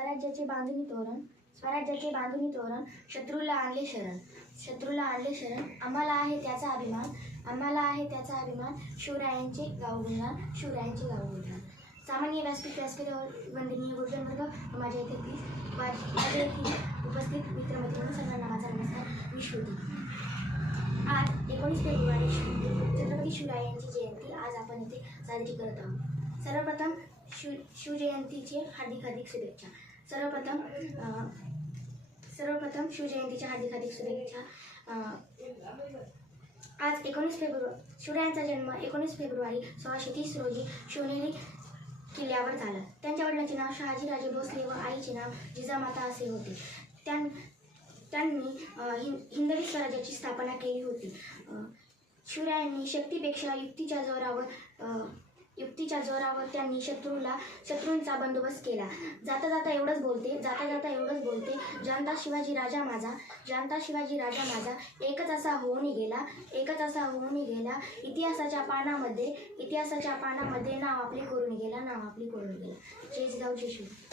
स्वराज्याचे बांधणी तोरण, स्वराज्याचे बांधणी तोरण, शत्रूला आणले शरण, शत्रूला आणले शरण. आम्हाला आहे त्याचा अभिमान, आम्हाला आहे त्याचा अभिमान. शिवरायांचे गाव गुणगान, शिवरायांचे गाव गुणगान. सामान्य व्यासपीठ वंदनीय गुरुजन वर्ग, माझ्या येथे उपस्थित मित्रमैत्रिणी सर्वांना माझा नमस्कार. मी श्रुती. आज 19 फेब्रुवारी छत्रपती शिवरायांची जयंती आज आपण इथे साजरी करत आहोत. सर्वप्रथम शिवजयंतीचे हार्दिक शुभेच्छा. सर्वप्रथम शिवजयंतीच्या हार्दिक शुभेच्छा. आज 19 फेब्रुवारी शिवरायांचा जन्म 19 फेब्रुवारी 1630 रोजी शिवनेरी किल्ल्यावर झाला. त्यांच्या वडिलांचे नाव शहाजीराजे भोसले व आईचे नाव जिजामाता असे होते. त्यांनी हिंदवी स्वराज्याची स्थापना केली होती. शिवरायांनी शक्तीपेक्षा युक्तीच्या जोरावर त्यांनी शत्रूंचा बंदोबस्त केला. जाता जाता एवढंच बोलते, जानता शिवाजी राजा माझा, जानता शिवाजी राजा माझा. एकच असा होऊन गेला, इतिहासाच्या पानामध्ये नाव आपले करून गेला. जय जिजाऊ जय शिवराय.